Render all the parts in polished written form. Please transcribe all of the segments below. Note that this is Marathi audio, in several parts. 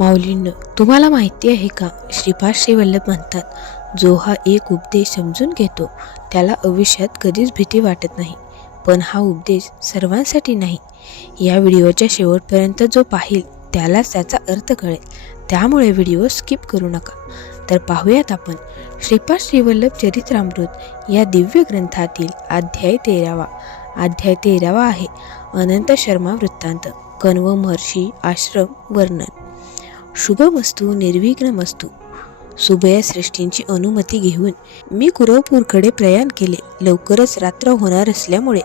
माऊलींनो, तुम्हाला माहिती आहे का, श्रीपाद श्रीवल्लभ म्हणतात, जो हा एक उपदेश समजून घेतो त्याला आयुष्यात कधीच भीती वाटत नाही. पण हा उपदेश सर्वांसाठी नाही. या व्हिडिओच्या शेवटपर्यंत जो पाहिल त्यालाच त्याचा अर्थ कळेल. त्यामुळे व्हिडिओ स्किप करू नका. तर पाहूयात आपण श्रीपाद श्रीवल्लभ चरित्रामृत या दिव्य ग्रंथातील अध्याय 13वा आहे अनंत शर्मा वृत्तांत, कण्व महर्षी आश्रम वर्णन. शुभमस्तू निर्विघ्नमस्तू. सुबया श्रेष्ठींची अनुमती घेऊन मी कुरवपूरकडे प्रयाण केले. लवकरच रात्र होणार असल्यामुळे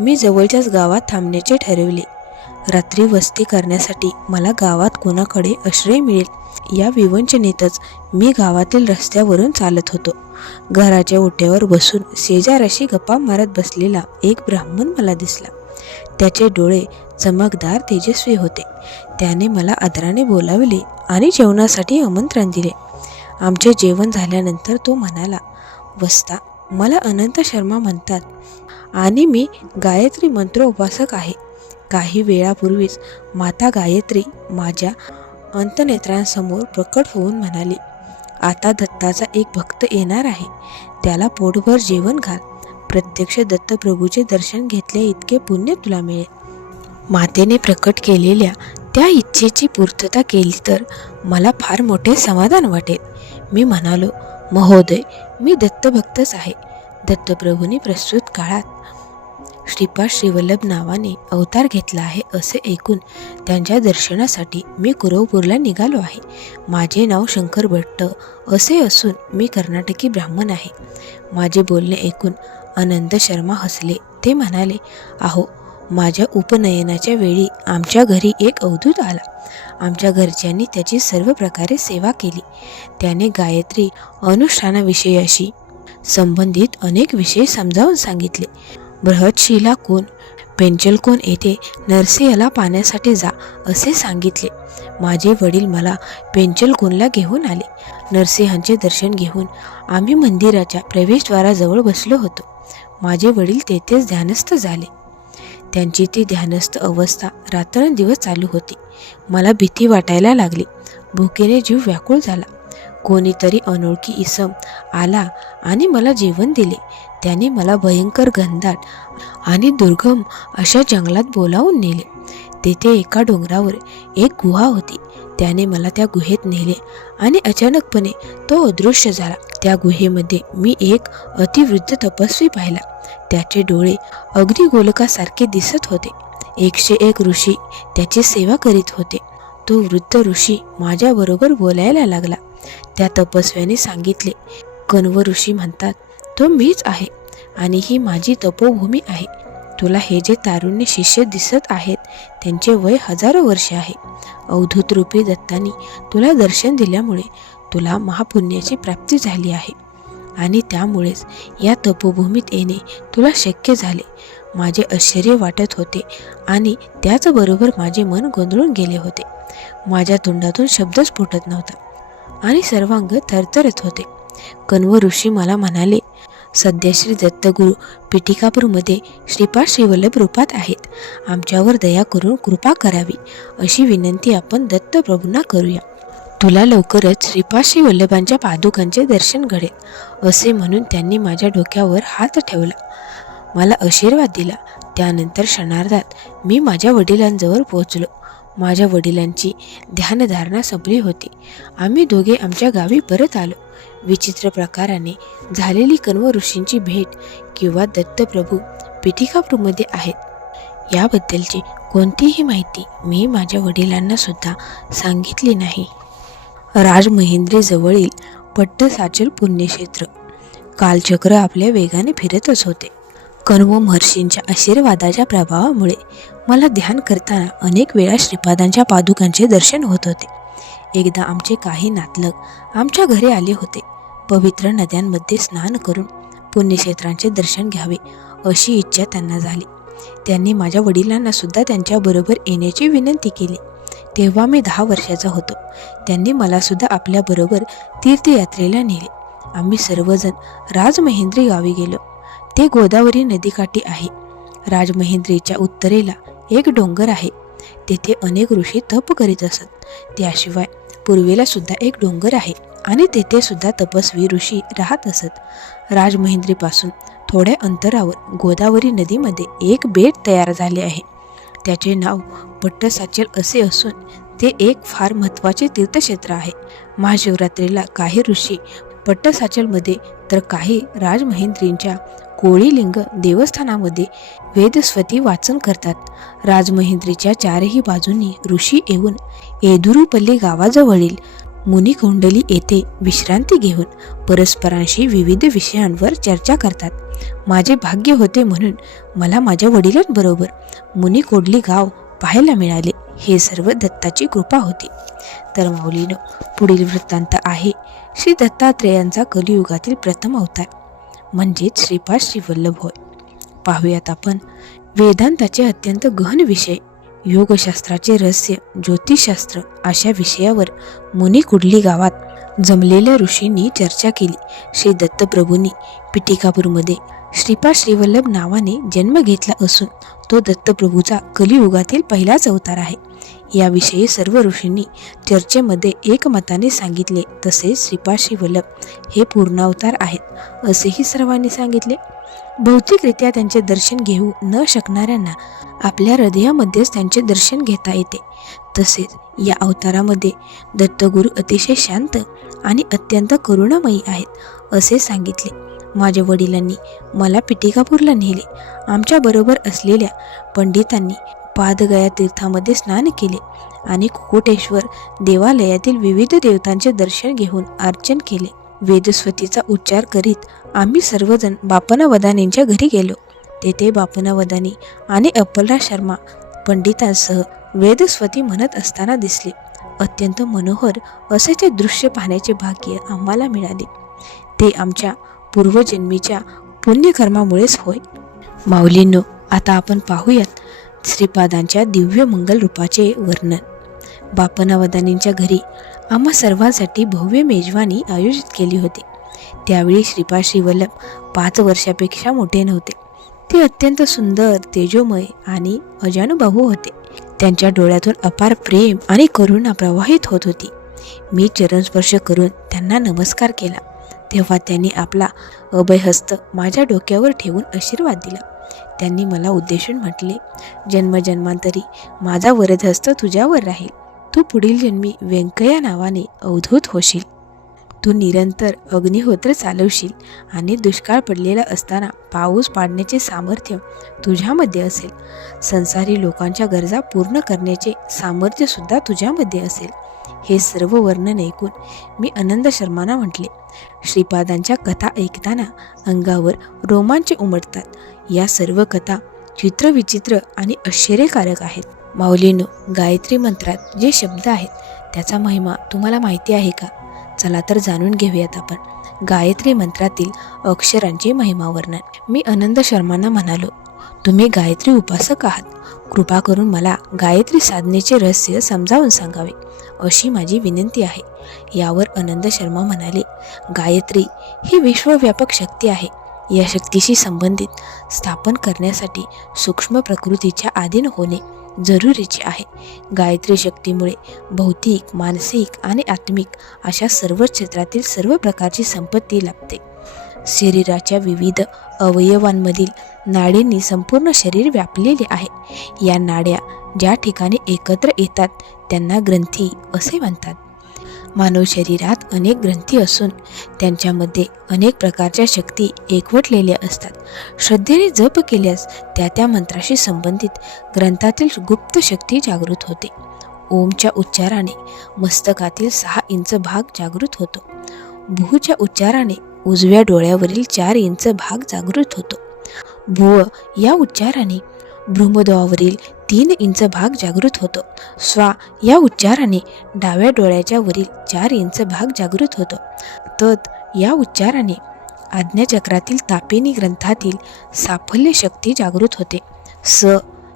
मी जवळच्याच गावात थांबण्याचे ठरवले. रात्री वस्ती करण्यासाठी मला गावात कोणाकडे आश्रय मिळेल या विवंचनेतच मी गावातील रस्त्यावरून चालत होतो. घराच्या ओट्यावर बसून शेजाराशी गप्पा मारत बसलेला एक ब्राह्मण मला दिसला. त्याचे डोळे चमकदार तेजस्वी होते. त्याने मला आदराने बोलावले आणि जेवणासाठी आमंत्रण दिले. आमचे जेवण झाल्यानंतर तो म्हणाला, वस्ता, मला अनंत शर्मा म्हणतात आणि मी गायत्री मंत्रोपासक आहे. काही वेळापूर्वीच माता गायत्री माझ्या अंतनेत्रांसमोर प्रकट होऊन म्हणाली, आता दत्ताचा एक भक्त येणार आहे, त्याला पोटभर जेवण घाल. प्रत्यक्ष दत्तप्रभूचे दर्शन घेतले इतके पुण्य तुला मिळेल. मातेने प्रकट केलेल्या त्या इच्छेची पूर्तता केली तर मला फार मोठे समाधान वाटेल. मी म्हणालो, महोदय, मी दत्तभक्तच आहे. दत्तप्रभूंनी प्रस्तुत काळात श्रीपाद श्रीवल्लभ नावाने अवतार घेतला आहे असे ऐकून त्यांच्या दर्शनासाठी मी कुरवपूरला निघालो आहे. माझे नाव शंकर भट्ट असे असून मी कर्नाटकी ब्राह्मण आहे. माझे बोलणे ऐकून अनंत शर्मा हसले. ते म्हणाले, अहो, माझ्या उपनयनाच्या वेळी आमच्या घरी एक अवधूत आला. आमच्या घरच्यांनी त्याची सर्व प्रकारे सेवा केली. त्याने गायत्री अनुष्ठानाविषयाशी संबंधित अनेक विषय समजावून सांगितले. बृहतशिला कोण, पेंचलकोन येथे नरसिंहला पाण्यासाठी जा असे सांगितले. माझे वडील मला पेंचलकोनला घेऊन आले. नरसिंहांचे दर्शन घेऊन आम्ही मंदिराच्या प्रवेशद्वाराजवळ बसलो होतो. माझे वडील तेथेच ध्यानस्थ झाले. त्यांची ती ध्यानस्थ अवस्था रात्रंदिवस चालू होती. मला भीती वाटायला लागली. भुकेने जीव व्याकुळ झाला. कोणीतरी अनोळखी इसम आला आणि मला जेवण दिले. त्याने मला भयंकर घनदाट आणि दुर्गम अशा जंगलात बोलावून नेले. तेथे एका डोंगरावर एक गुहा होती. त्याने मला त्या गुहेत नेले आणि अचानकपणे तो अदृश्य झाला. त्या गुहेमध्ये मी एक अतिवृद्ध तपस्वी पाहिला. त्याचे डोळे अगदी गोलकासारखे दिसत होते. 101 ऋषी त्याची सेवा करीत होते. तो वृद्ध ऋषी माझ्याबरोबर बोलायला लागला. त्या तपस्व्याने सांगितले, कण्व ऋषी म्हणतात, तो मीच आहे आणि ही माझी तपोभूमी आहे. तुला हे जे तारुण्य शिष्य दिसत आहेत त्यांचे वय हजारो वर्षे आहे. अवधूत रूपी दत्तानी तुला दर्शन दिल्यामुळे तुला महापुण्याची प्राप्ती झाली आहे आणि त्यामुळेच या तपोभूमीत येणे तुला शक्य झाले. माझे आश्चर्य वाटत होते आणि त्याचबरोबर माझे मन गोंधळून गेले होते. माझ्या तोंडातून शब्दच फुटत नव्हता आणि सर्वांग थरथरत होते. कण्व ऋषी मला म्हणाले, सध्या श्री दत्तगुरू पिटिकापूरमध्ये श्रीपाद श्रीवल्लभ रूपात आहेत. आमच्यावर दया करून कृपा करावी अशी विनंती आपण दत्तप्रभूंना करूया. तुला लवकरच श्रीपाद श्रीवल्लभांच्या पादुकांचे दर्शन घडेल असे म्हणून त्यांनी माझ्या डोक्यावर हात ठेवला. मला आशीर्वाद दिला. त्यानंतर क्षणार्धात मी माझ्या वडिलांजवळ पोहोचलो. माझ्या वडिलांची ध्यानधारणा संपली होती. आम्ही दोघे आमच्या गावी परत आलो. विचित्र प्रकाराने झालेली कण्व ऋषींची भेट किंवा दत्तप्रभू पिटिकापूरमध्ये आहेत याबद्दलची कोणतीही माहिती मी माझ्या वडिलांना सुद्धा सांगितली नाही. राजमहेंद्री जवळील पट्टसाचल पुण्यक्षेत्र. कालचक्र आपल्या वेगाने फिरतच होते. कण्व महर्षींच्या आशीर्वादाच्या प्रभावामुळे मला ध्यान करताना अनेक वेळा श्रीपादांच्या पादुकांचे दर्शन होत होते. एकदा आमचे काही नातलग आमच्या घरी आले होते. पवित्र नद्यांमध्ये स्नान करून पुण्यक्षेत्रांचे दर्शन घ्यावे अशी इच्छा त्यांना झाली. त्यांनी माझ्या वडिलांना सुद्धा त्यांच्याबरोबर येण्याची विनंती केली. तेव्हा मी 10 वर्षाचा होतो. त्यांनी मला सुद्धा आपल्याबरोबर तीर्थयात्रेला नेले. आम्ही सर्वजण राजमहेंद्री गावी गेलो. ते गोदावरी नदीकाठी आहे. राजमहेंद्रीच्या उत्तरेला एक डोंगर आहे. तेथे अनेक ऋषी तप करीत असत. त्याशिवाय पूर्वेला सुद्धा एक डोंगर आहे आणि तेथे सुद्धा तपस्वी ऋषी राहत असत. राजमहेंद्रीपासून थोड्या अंतरावर गोदावरी नदीमध्ये एक बेट तयार झाले आहे. त्याचे नाव पट्टसाचल असे असून ते एक फार महत्त्वाचे तीर्थक्षेत्र आहे. महाशिवरात्रीला काही ऋषी पट्टसाचलमध्ये तर काही राजमहेंद्रींच्या कोळीलिंग देवस्थानामध्ये वेदस्वती वाचन करतात. राजमहेंद्रीच्या चारही बाजूंनी ऋषी येऊन येदुरुपल्ली गावाजवळील मुनिकुंडली येथे विश्रांती घेऊन परस्परांशी विविध विषयांवर चर्चा करतात. माझे भाग्य होते म्हणून मला माझ्या वडिलांबरोबर मुनिकोडली गाव पाहायला मिळाले. हे सर्व दत्ताची कृपा होती. तर माऊलीनो, पुढील वृत्तांत आहे श्री दत्तात्रेयांचा कलियुगातील प्रथम अवतार म्हणजेच श्रीपाद श्रीवल्लभ होय. पाहूयात आपण वेदांताचे अत्यंत गहन विषय, योगशास्त्राचे रहस्य, ज्योतिषशास्त्र अशा विषयावर मुनिकुडली गावात जमलेल्या ऋषींनी चर्चा केली. श्री दत्तप्रभूंनी पिटिकापूरमध्ये श्रीपाद श्रीवल्लभ नावाने जन्म घेतला असून तो दत्तप्रभूचा कलियुगातील पहिलाच अवतार आहे. याविषयी सर्व ऋषींनी चर्चेमध्ये एकमताने सांगितले. तसेच श्रीपाद श्रीवल्लभ हे पूर्णावतार आहेत असेही सर्वांनी सांगितले. भौतिकरित्या त्यांचे दर्शन घेऊ न शकणाऱ्यांना आपल्या हृदयामध्येच त्यांचे दर्शन घेता येते. तसेच या अवतारामध्ये दत्तगुरू अतिशय शांत आणि अत्यंत करुणामयी आहेत असे सांगितले. माझ्या वडिलांनी मला पिटिकापूरला नेले. आमच्याबरोबर असलेल्या पंडितांनी पादगया तीर्थामध्ये स्नान केले आणि कुकुटेश्वर देवालयातील विविध देवतांचे दर्शन घेऊन अर्चन केले. वेदस्वतीचा उच्चार करीत आम्ही सर्वजण बापनावदानींच्या घरी गेलो. तेथे बापनावदानी आणि अप्पलराव शर्मा पंडितांसह वेदस्वती म्हणत असताना दिसले. अत्यंत मनोहर असे ते दृश्य पाहण्याचे भाग्य आम्हाला मिळाले. ते आमच्या पूर्वजन्मीच्या पुण्यकर्मामुळेच होय. माऊलींनो, आता आपण पाहूयात श्रीपादांच्या दिव्य मंगल रूपाचे वर्णन. बापनावदानींच्या घरी आम्हा सर्वांसाठी भव्य मेजवानी आयोजित केली होती. त्यावेळी श्रीपाद श्रीवल्लभ 5 वर्षापेक्षा मोठे नव्हते. ते अत्यंत सुंदर, तेजोमय आणि अजानुबाहू होते. त्यांच्या डोळ्यातून अपार प्रेम आणि करुणा प्रवाहित होत होती. मी चरणस्पर्श करून त्यांना नमस्कार केला. तेव्हा त्यांनी आपला अभयहस्त माझ्या डोक्यावर ठेवून आशीर्वाद दिला. त्यांनी मला उद्देशून म्हटले, जन्मजन्मांतरी माझा वरदहस्त तुझ्यावर राहील. तू पुढील जन्मी व्यंकय्या नावाने अवधूत होशील. तू निरंतर अग्निहोत्र चालवशील आणि दुष्काळ पडलेला असताना पाऊस पाडण्याचे सामर्थ्य तुझ्यामध्ये असेल. संसारी लोकांच्या गरजा पूर्ण करण्याचे सामर्थ्य सुद्धा तुझ्यामध्ये असेल. हे सर्व वर्णन ऐकून मी आनंद शर्मांना म्हटले, श्रीपादांच्या कथा ऐकताना अंगावर रोमांच उमटतात. या सर्व कथा चित्रविचित्र आणि आश्चर्यकारक आहेत. माऊलीनो, गायत्री मंत्रात जे शब्द आहेत त्याचा महिमा तुम्हाला माहिती आहे का? चला तर जाणून घेऊयात आपण गायत्री मंत्रातील अक्षरांचे महिमा वर्णन. मी आनंद शर्मांना म्हणालो, तुम्ही गायत्री उपासक आहात. कृपा करून मला गायत्री साधनेचे रहस्य समजावून सांगावे अशी माझी विनंती आहे. यावर आनंद शर्मा म्हणाले, गायत्री ही विश्वव्यापक शक्ती आहे. या शक्तीशी संबंधित स्थापन करण्यासाठी सूक्ष्म प्रकृतीच्या अधीन होणे जरुरीचे आहे. गायत्री शक्तीमुळे भौतिक, मानसिक आणि आत्मिक अशा सर्व क्षेत्रातील सर्व प्रकारची संपत्ती लाभते. शरीराच्या विविध अवयवांमधील नाडींनी संपूर्ण शरीर व्यापलेले आहे. या नाड्या ज्या ठिकाणी एकत्र येतात त्यांना ग्रंथी असे म्हणतात. मानव शरीरात अनेक ग्रंथी असून त्यांच्यामध्ये अनेक प्रकारच्या शक्ती एकवटलेल्या असतात. श्रद्धेने जप केल्यास त्या मंत्राशी संबंधित ग्रंथातील गुप्त शक्ती जागृत होते. ओमच्या उच्चाराने मस्तकातील 6 इंच भाग जागृत होतो. भूच्या उच्चाराने उजव्या डोळ्यावरील 4 इंच भाग जागृत होतो. भुव या उच्चाराने भ्रूमध्यावरील 3 इंच भाग जागृत होतो. स्वा या उच्चाराने डाव्या डोळ्याच्या वरील 4 इंच भाग जागृत होतो. तत या उच्चाराने आज्ञाचक्रातील तापिनी ग्रंथातील साफल्य शक्ती जागृत होते. स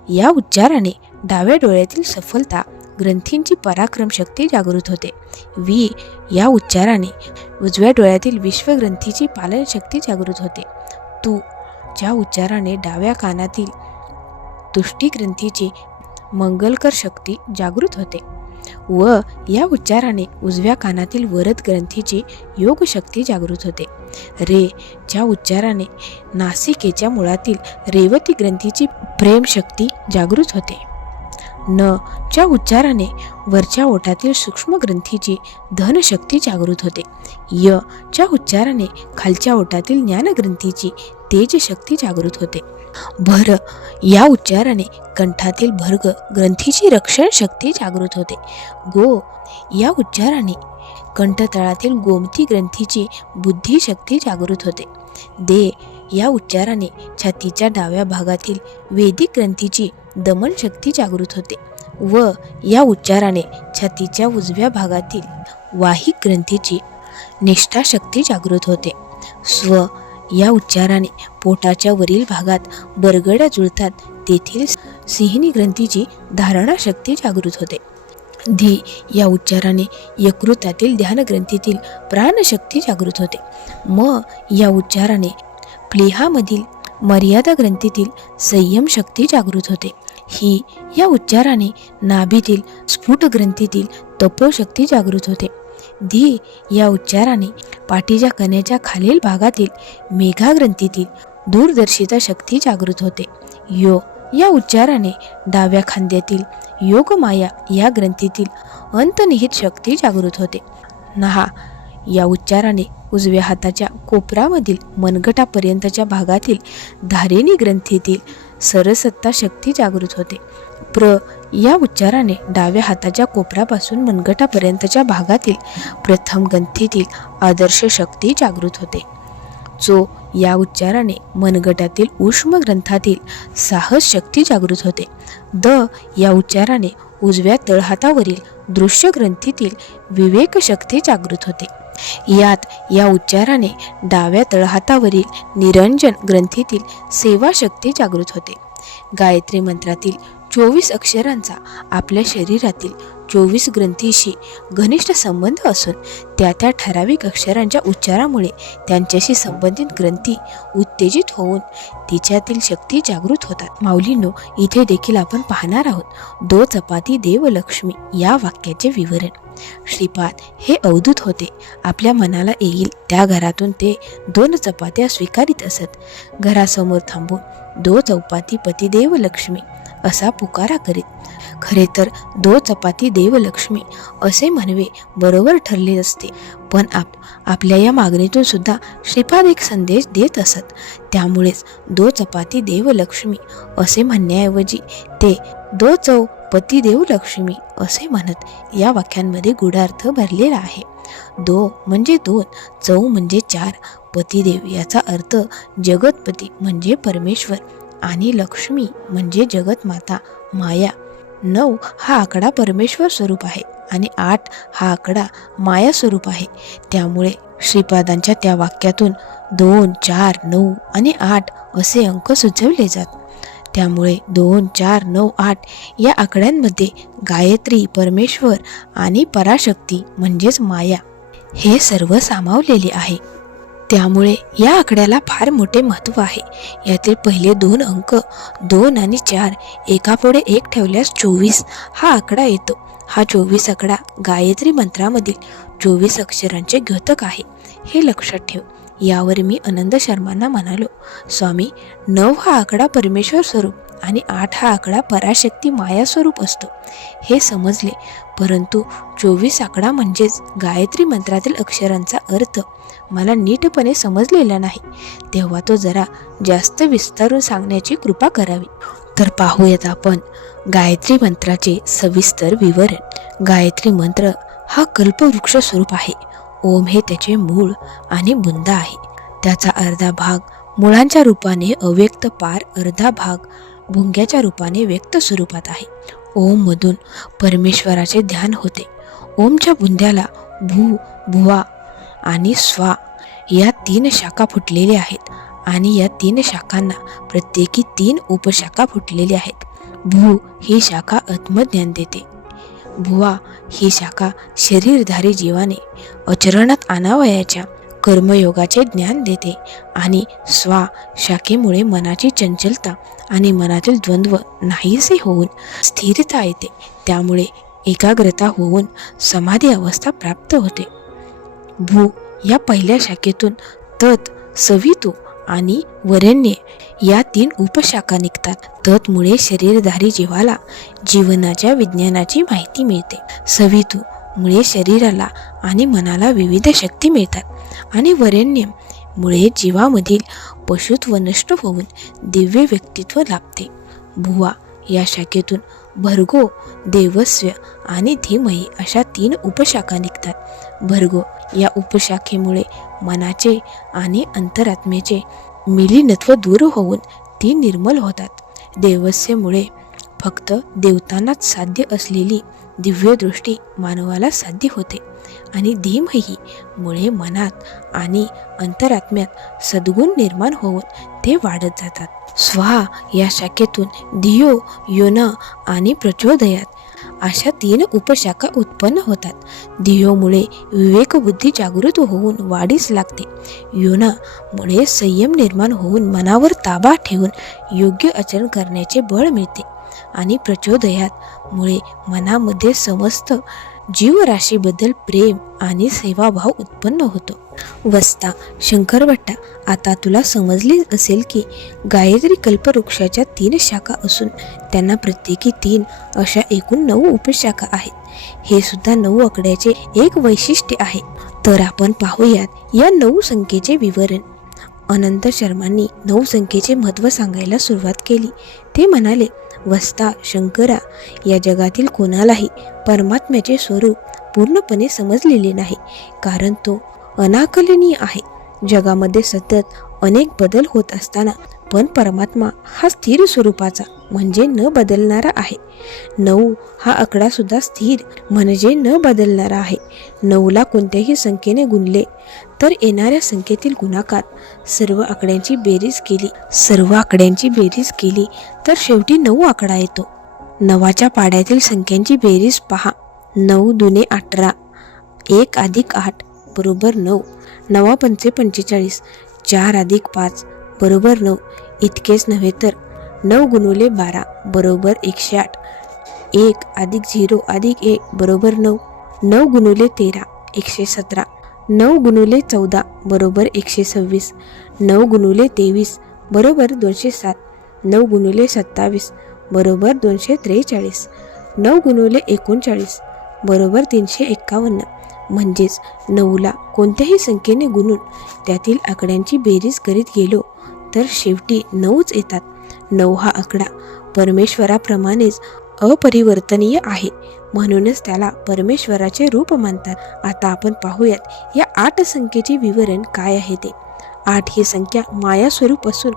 या उच्चाराने डाव्या डोळ्यातील सफलता ग्रंथींची पराक्रम शक्ती जागृत होते. वी या उच्चाराने उजव्या डोळ्यातील विश्वग्रंथीची पालन शक्ती जागृत होते. तू ज्या उच्चाराने डाव्या कानातील तुष्टी ग्रंथीची मंगलकर शक्ती जागृत होते व या उच्चाराने उजव्या कानातील वरद ग्रंथीची योग शक्ती जागृत होते. रे च्या उच्चाराने नासिकेच्या मुळातील रेवती ग्रंथीची प्रेम शक्ती जागृत होते. न च्या उच्चाराने वरच्या ओठातील सूक्ष्म ग्रंथीची धनशक्ती जागृत होते. य च्या उच्चाराने खालच्या ओठातील ज्ञानग्रंथीची तेजशक्ती जागृत होते. भर या उच्चाराने कंठातील भर्ग ग्रंथीची रक्षण शक्ती जागृत होते. गो या उच्चाराने कंठतळातील गोमती ग्रंथीची बुद्धिशक्ती जागृत होते. दे या उच्चाराने छातीच्या डाव्या भागातील वेदिक ग्रंथीची दमन शक्ती जागृत होते व या उच्चाराने छातीच्या उजव्या भागातील वाहिक ग्रंथीची निष्ठा शक्ती जागृत होते. स्व या उच्चाराने पोटाच्या वरील भागात बरगड्या जुळतात तेथील सिहिनी ग्रंथीची धारणा शक्ती जागृत होते. धी या उच्चाराने यकृतातील ध्यान ग्रंथीतील प्राणशक्ती जागृत होते. म या उच्चाराने प्लीहामधील मर्यादा ग्रंथीतील संयम शक्ती जागृत होते. ही या उच्चाराने नाभीतील स्फुट ग्रंथीतील तपोशक्ती जागृत होते. धी या उच्चाराने पाठीच्या कण्याच्या खालील भागातील मेघा ग्रंथीतील दूरदर्शिता शक्ती जागृत होते. यो या उच्चाराने डाव्या खांद्यातील योगमाया या ग्रंथीतील अंतनिहित शक्ती जागृत होते. नहा या उच्चाराने उजव्या हाताच्या कोपरामधील मनगटापर्यंतच्या भागातील धारिणी ग्रंथीतील सरसत्ता शक्ती जागृत होते. प्र या उच्चाराने डाव्या हाताच्या कोपरापासून मनगटापर्यंतच्या भागातील प्रथम ग्रंथीतील आदर्श शक्ती जागृत होते. चो या उच्चाराने मनगटातील उष्म ग्रंथातील साहस शक्ती जागृत होते. द या उच्चाराने उजव्या तळहातावरील दृश्य ग्रंथीतील विवेक शक्ती जागृत होते. यात या उच्चाराने डाव्या तळहातावरील निरंजन ग्रंथीतील सेवा शक्ती जागृत होते. गायत्री मंत्रातील 24 अक्षरांचा आपल्या शरीरातील 24 ग्रंथीशी घनिष्ठ संबंध असून त्या ठराविक अक्षरांच्या उच्चारामुळे त्यांच्याशी संबंधित ग्रंथी उत्तेजित होऊन तिच्यातील शक्ती जागृत होतात. माऊलींनो, इथे देखील आपण पाहणार आहोत दो चपाती देव लक्ष्मी या वाक्याचे विवरण. श्रीपाद हे अवधूत होते. आपल्या मनाला येईल त्या घरातून ते 2 चपात्या स्वीकारित असत. घरासमोर थांबून दो चौपाती पतिदेव लक्ष्मी असा पुकारा करीत. खरे तर दो चपाती देव लक्ष्मी असे म्हणवे बरोबर ठरले असते, पण आपल्या या मागणीतून सुद्धा श्रीपाद एक संदेश देत असत. त्यामुळेच दो चपाती देव लक्ष्मी असे म्हणण्याऐवजी ते दो चौ पती देव लक्ष्मी असे म्हणत या वाक्यांमध्ये गूढार्थ भरलेला आहे. दो म्हणजे 2, चौ म्हणजे 4, पतिदेव याचा अर्थ जगतपती म्हणजे परमेश्वर आणि लक्ष्मी म्हणजे जगतमाता माया. 9 हा आकडा परमेश्वर स्वरूप आहे आणि 8 हा आकडा माया स्वरूप आहे. त्यामुळे श्रीपादांच्या त्या वाक्यातून 2, 4, 9 आणि 8 असे अंक सुचवले जातात. त्यामुळे 2, 4, 9, 8 या आकड्यांमध्ये गायत्री, परमेश्वर आणि पराशक्ती म्हणजेच माया हे सर्व सामावलेले आहे. त्यामुळे या आकड्याला फार मोठे महत्त्व आहे. यातील पहिले 2 अंक 2 आणि 4 एकापुढे एक ठेवल्यास 24 हा आकडा येतो. हा 24 आकडा गायत्री मंत्रामधील 24 अक्षरांचे द्योतक आहे, हे लक्षात ठेव. यावर मी आनंद शर्मांना म्हणालो, स्वामी 9 हा आकडा परमेश्वर स्वरूप आणि 8 हा आकडा पराशक्ती माया स्वरूप असतो हे समजले, परंतु 24 आकडा म्हणजेच गायत्री मंत्रातील अक्षरांचा अर्थ मला नीटपणे समजलेला नाही. तेव्हा तो जरा जास्त विस्तारून सांगण्याची कृपा करावी. तर पाहूयात आपण गायत्री मंत्राचे सविस्तर विवरण. गायत्री मंत्र हा कल्पवृक्ष स्वरूप आहे. ओम हे त्याचे मूळ आणि बुंदा आहे. त्याचा अर्धा भाग मुळांच्या रूपाने अव्यक्त पार, अर्धा भाग भुंग्याच्या रूपाने व्यक्त स्वरूपात आहे. ओम मधून परमेश्वराचे ध्यान होते. ओमच्या बुंद्याला भू, भुवा आणि स्वा या 3 शाखा फुटलेल्या आहेत आणि या 3 शाखांना प्रत्येकी 3 उपशाखा फुटलेल्या आहेत. भू ही शाखा आत्मज्ञान देते. भुवा ही शाखा शरीरधारी जीवाने आचरणात आणावयाच्या कर्मयोगाचे ज्ञान देते आणि स्वा शाखेमुळे मनाची चंचलता आणि मनातील द्वंद्व नाहीसे होऊन स्थिरता येते. त्यामुळे एकाग्रता होऊन समाधी अवस्था प्राप्त होते. भू या पहिल्या शाखेतून तत, सवितू आणि वरेण्य या 3 उपशाखा निघतात. तत्मुळे शरीरधारी जीवाला जीवनाच्या विज्ञानाची माहिती मिळते. सवितू मुळे शरीराला आणि मनाला विविध शक्ती मिळतात आणि वरेण्य मुळे जीवामधील पशुत्व नष्ट होऊन दिव्य व्यक्तित्व लाभते. भुवा या शाखेतून भर्गो, देवस्व आणि धीमही अशा 3 उपशाखा निघतात. भर्गो या उपशाखेमुळे मनाचे आणि अंतरात्म्याचे मिलिनत्व दूर होऊन ती निर्मल होतात. देवस्यमुळे फक्त देवतांनाच साध्य असलेली दिव्यदृष्टी मानवाला साध्य होते आणि धीमही मुळे मनात आणि अंतरात्म्यात सद्गुण निर्माण होऊन ते वाढत जातात. स्वाहा या शाखेतून धियो, योना आणि प्रचोदयात अशा 3 उपशाखा उत्पन्न होतात. धियोमुळे विवेकबुद्धी जागृत होऊन वाढीस लागते. योनामुळे संयम निर्माण होऊन मनावर ताबा ठेवून योग्य आचरण करण्याचे बळ मिळते आणि प्रचोदयात मुळे मनामध्ये समस्त जीवराशीबद्दल प्रेम आणि सेवाभाव उत्पन्न होतो. वस्ता शंकरभट्टा, आता तुला समजले असेल की गायत्री कल्पवृक्षाच्या 3 शाखा असून त्यांना प्रत्येकी 3 अशा एकूण 9 उपशाखा आहेत. हे सुद्धा 9 आकड्याचे एक वैशिष्ट्य आहे. तर आपण पाहूयात या 9 संख्येचे विवरण. अनंत शर्मांनी 9 संख्येचे महत्त्व सांगायला सुरुवात केली. ते म्हणाले, वस्ता शंकरा, या जगातील कोणालाही परमात्म्याचे स्वरूप पूर्णपणे समजलेले नाही, कारण तो अनाकलनीय आहे. जगामध्ये सतत अनेक बदल होत असताना पण परमात्मा हा स्थिर स्वरूपाचा म्हणजे न बदलणारा आहे. 9 हा आकडा सुद्धा स्थिर म्हणजे न बदलणारा आहे. 9ला कोणत्याही संख्येने गुणले तर येणाऱ्या संख्येतील गुणाकार सर्व आकड्यांची बेरीज केली तर शेवटी 9 आकडा येतो. 9च्या पाड्यातील संख्यांची बेरीज पहा. 9 दुने 18, 1 अधिक 8 बरोबर 9, 9 पंचे 45, 4 अधिक 5 बरोबर 9. इतकेच नव्हे तर 9 गुणुले 12 बरोबर 108, 1 अधिक 0 अधिक 1 बरोबर 9, 9 गुणुले 13 117, 9 गुणुले 14 बरोबर 126, 9 गुणुले 23 बरोबर 207, 9 गुणुले 27 बरोबर 243, 9 गुणुले 39 बरोबर 351. म्हणजेच 9ला कोणत्याही संख्येने गुणून त्यातील आकड्यांची बेरीज करीत गेलो तर शेवटी 9च येतात. 9 हा आकडा परमेश्वराप्रमाणेच अपरिवर्तनीय आहे, म्हणूनच त्याला परमेश्वराचे रूप मानतात. आता आपण पाहूयात या 8 संख्येचे विवरण काय आहे ते. 8 ही संख्या माया स्वरूप असून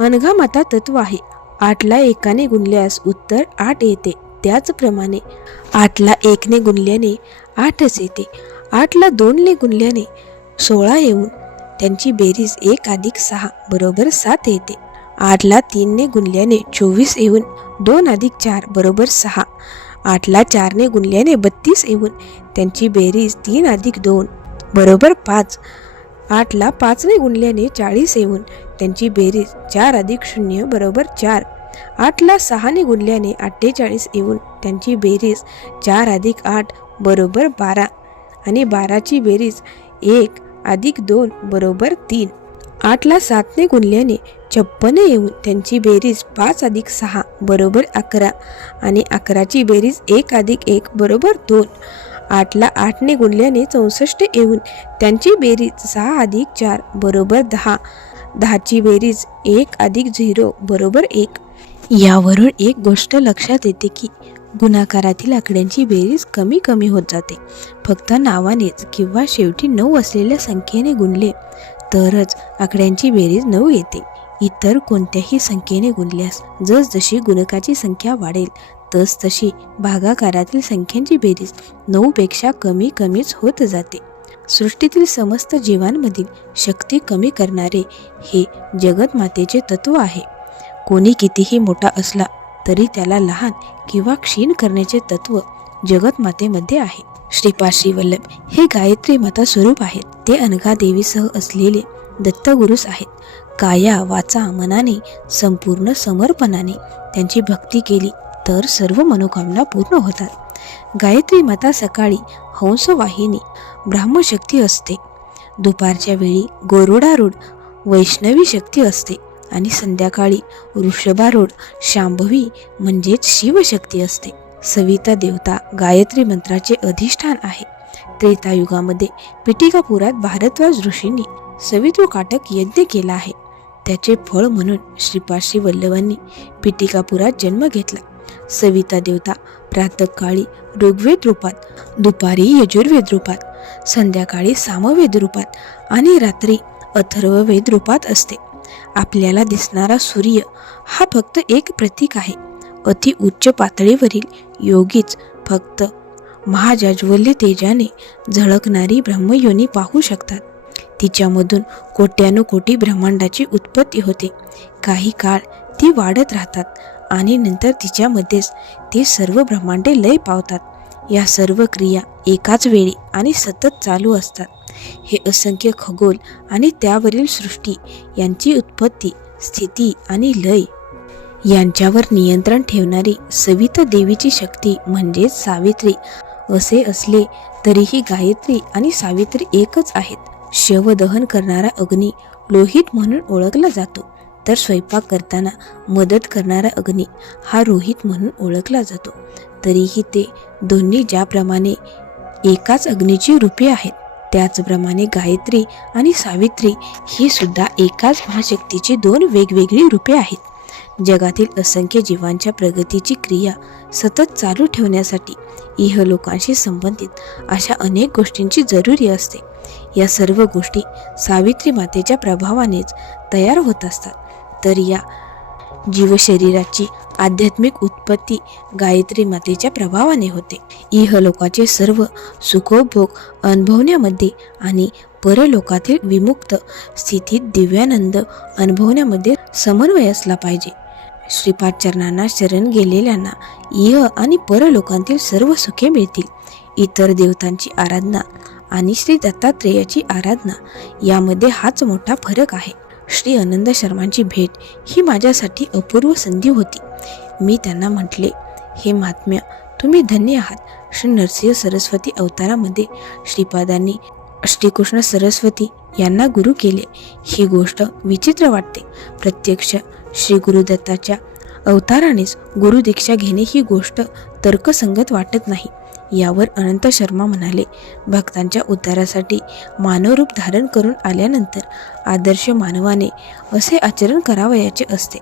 अनघा माता तत्व आहे. 8ला 1ने गुणल्यास उत्तर 8 येते. त्याचप्रमाणे 8ला 1ने गुणल्याने 8च येते. 8ला 2ने गुणल्याने 16 येऊन त्यांची बेरीज 1 अधिक 6 बरोबर 7 येते. 8ला 3ने गुणल्याने 24 येऊन 2 अधिक 4 बरोबर 6. 8ला 4ने गुणल्याने 32 येऊन त्यांची बेरीज 3 अधिक 2 बरोबर 5. 8ला 5ने गुणल्याने 40 येऊन त्यांची बेरीज 4 अधिक 0 बरोबर 4. 8ला 6ने गुणल्याने 48 येऊन त्यांची बेरीज 4 अधिक 8 बरोबर 12 आणि 12ची बेरीज 1 अधिक 2 बरोबर 3. 8ला 7ने गुणल्याने 56 येऊन त्यांची बेरीज 5 अधिक 6 बरोबर 11 आणि 11ची बेरीज 1 अधिक 1 बरोबर 2. 8ला 8ने गुणल्याने 64 येऊन त्यांची बेरीज 6 अधिक 4 बरोबर 10. 10ची बेरीज 1 अधिक 0 बरोबर 1. यावरून एक गोष्ट लक्षात येते की गुणाकारातील आकड्यांची बेरीज कमी कमी होत जाते. फक्त नावानेच किंवा शेवटी 9 असलेल्या संख्येने गुणले तरच आकड्यांची बेरीज 9 येते. इतर कोणत्याही संख्येने गुणल्यास जसजशी गुणकाची संख्या वाढेल तसतशी भागाकारातील संख्यांची बेरीज 9 पेक्षा कमी कमीच होत जाते. सृष्टीतील समस्त जीवांमधील शक्ती कमी करणारे हे जगतमातेचे तत्व आहे. कोणी कितीही मोठा असला तरी त्याला लहान किंवा क्षीण करण्याचे तत्व जगतमातेमध्ये आहे. श्रीपाद श्रीवल्लभ हे गायत्री माता स्वरूप आहेत. ते अनघा देवीसह असलेले दत्तगुरुस आहेत. काया वाचा मनाने संपूर्ण समर्पणाने त्यांची भक्ती केली तर सर्व मनोकामना पूर्ण होतात. गायत्री माता सकाळी हंसवाहिनी ब्राह्मशक्ती असते, दुपारच्या वेळी गरुडारूढ वैष्णवी शक्ती असते आणि संध्याकाळी वृषभारूढ शांभवी म्हणजेच शिवशक्ती असते. सविता देवता गायत्री मंत्राचे अधिष्ठान आहे. त्रेतायुगामध्ये पिटिकापुरात भारद्वाज ऋषींनी सवितृकाटक यज्ञ केला आहे. त्याचे फळ म्हणून श्रीपाद श्रीवल्लभांनी पिटिकापुरात जन्म घेतला. सविता देवता प्रातःकाळी ऋग्वेद रूपात, दुपारी यजुर्वेद रूपात, संध्याकाळी सामवेद रूपात आणि रात्री अथर्ववेद रूपात असते. आपल्याला दिसणारा सूर्य हा फक्त एक प्रतीक आहे. अति उच्च पातळीवरील योगीच फक्त महाजाज्वल्य तेजाने झळकणारी ब्रह्मयोनी पाहू शकतात. तिच्यामधून कोट्यानुकोटी ब्रह्मांडाची उत्पत्ती होते. काही काळ ती वाढत राहतात आणि नंतर तिच्यामध्येच ते सर्व ब्रह्मांडे लय पावतात. या सर्व क्रिया एकाच वेळी आणि सतत चालू असतात. हे असंख्य खगोल आणि त्यावरील सृष्टी यांची उत्पत्ती, स्थिती आणि लय यांच्यावर नियंत्रण ठेवणारी सविता देवीची शक्ती म्हणजेच सावित्री असे असले तरीही गायत्री आणि सावित्री एकच आहेत. शवदहन करणारा अग्नी लोहित म्हणून ओळखला जातो, तर स्वयंपाक करताना मदत करणारा अग्नी हा रोहित म्हणून ओळखला जातो. तरीही ते दोन्ही ज्याप्रमाणे एकाच अग्नीची रूपे आहेत, त्याचप्रमाणे गायत्री आणि सावित्री ही सुद्धा एकाच महाशक्तीची दोन वेगवेगळी रूपे आहेत. जगातील असंख्य जीवांच्या प्रगतीची क्रिया सतत चालू ठेवण्यासाठी इहलोकांशी संबंधित अशा अनेक गोष्टींची जरुरी असते. या सर्व गोष्टी सावित्री मातेच्या प्रभावानेच तयार होत असतात. तर या जीवशरीराची आध्यात्मिक उत्पत्ती गायत्री मातेच्या प्रभावाने होते. इहलोकाचे सर्व सुखोपभोग अनुभवण्यामध्ये आणि परलोकातील विमुक्त स्थितीत दिव्यानंद अनुभवण्यामध्ये समन्वय असला पाहिजे. श्रीपाद चरणांना शरण गेलेल्यांना इह आणि परलोकांतील सर्व सुखे मिळतील. इतर देवतांची आराधना आणि श्री दत्तात्रेयाची आराधना यामध्ये हाच मोठा फरक आहे. श्री आनंद शर्मांची भेट ही माझ्यासाठी अपूर्व संधी होती. मी त्यांना म्हटले, हे महात्म्य, तुम्ही धन्य आहात. श्री नरसिंह सरस्वती अवतारामध्ये श्रीपादांनी श्रीकृष्ण सरस्वती यांना गुरु केले. ही गोष्ट विचित्र वाटते. प्रत्यक्ष श्री गुरुदत्ताच्या अवतारानेच गुरुदीक्षा घेणे ही गोष्ट तर्कसंगत वाटत नाही. यावर अनंत शर्मा म्हणाले, भक्तांच्या उद्धारासाठी मानवरूप धारण करून आल्यानंतर आदर्श मानवाने असे आचरण करावयाचे असते.